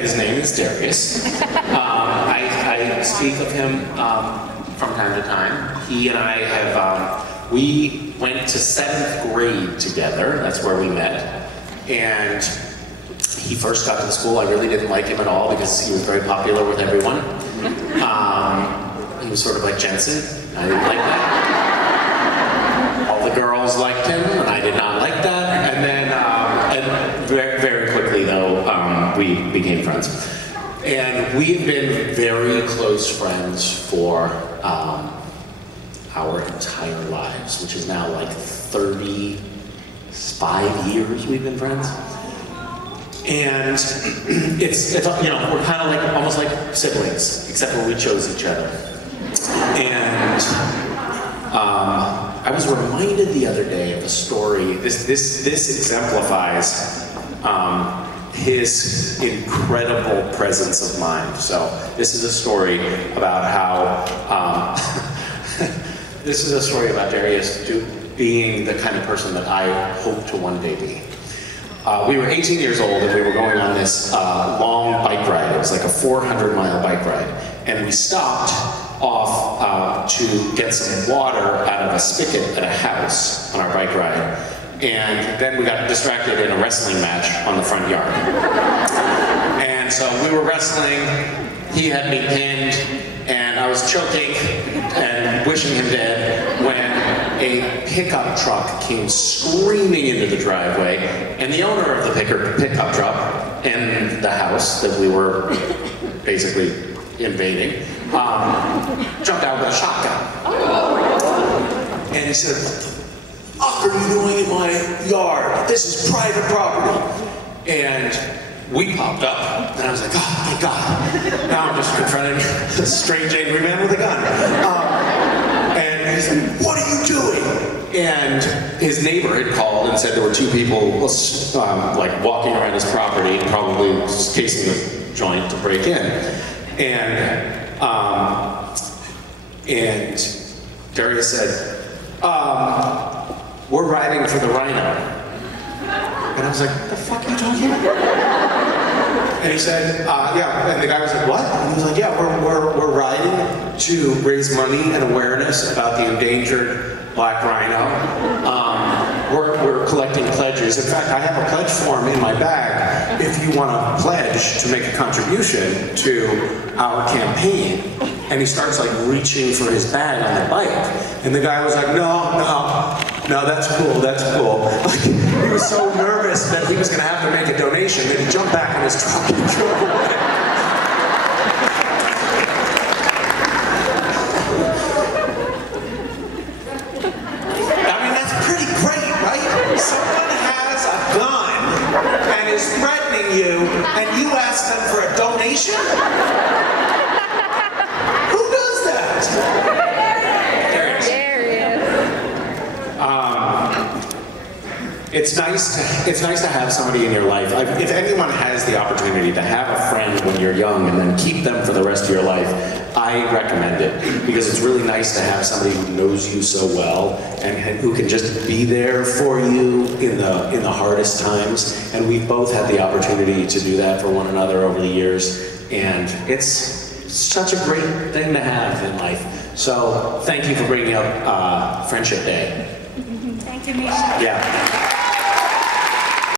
his name is Darius. I speak of him from time to time. He and I have, we went to 7th grade together. That's where we met. And he first got to the school. I really didn't like him at all because he was very popular with everyone. He was sort of like Jensen. I didn't like that. All the girls liked him, and I did not like that. And then, very, very quickly though, we became friends. And we have been very close friends for our entire lives, which is now like 35 years we've been friends. And it's you know, we're kind of like, almost like siblings, except for we chose each other. And I was reminded the other day of a story. This exemplifies his incredible presence of mind. So this is a story about how this is a story about Darius being the kind of person that I hope to one day be. We were 18 years old and we were going on this long bike ride. It was like a 400-mile bike ride. And we stopped off to get some water out of a spigot at a house on our bike ride. And then we got distracted in a wrestling match on the front yard. And so we were wrestling, he had me pinned, and I was choking and wishing him dead when a pickup truck came screaming into the driveway, and the owner of the pickup truck and the house that we were basically invading jumped out with a shotgun. And he said, "What the fuck are you doing in my yard? This is private property." And we popped up, and I was like, "Oh my God." Now I'm just confronting a strange angry man with a gun. And he said, "What are you doing?" And his neighbor had called and said there were 2 people like walking around his property, probably casing a joint to break in. And Darius said, "We're riding for the rhino." And I was like, "What the fuck are you talking about?" And he said, "Yeah." And the guy was like, "What?" And he was like, "Yeah, we're riding to raise money and awareness about the endangered black rhino. We're collecting pledges. In fact, I have a pledge form in my bag if you want to pledge to make a contribution to our campaign." And he starts like reaching for his bag on the bike. And the guy was like, no, that's cool. Like, he was so nervous that he was going to have to make a donation that he jumped back in his truck and drove away. I mean, that's pretty great, right? Someone has a gun and is threatening you, and you ask them for a donation? Who does that? Darius. It's nice to have somebody in your life. If anyone has the opportunity to have a friend when you're young and then keep them for the rest of your life, I recommend it, because it's really nice to have somebody who knows you so well and who can just be there for you in the hardest times. And we've both had the opportunity to do that for one another over the years, and it's such a great thing to have in life. So thank you for bringing up Friendship Day. Thank you, Misha. Yeah.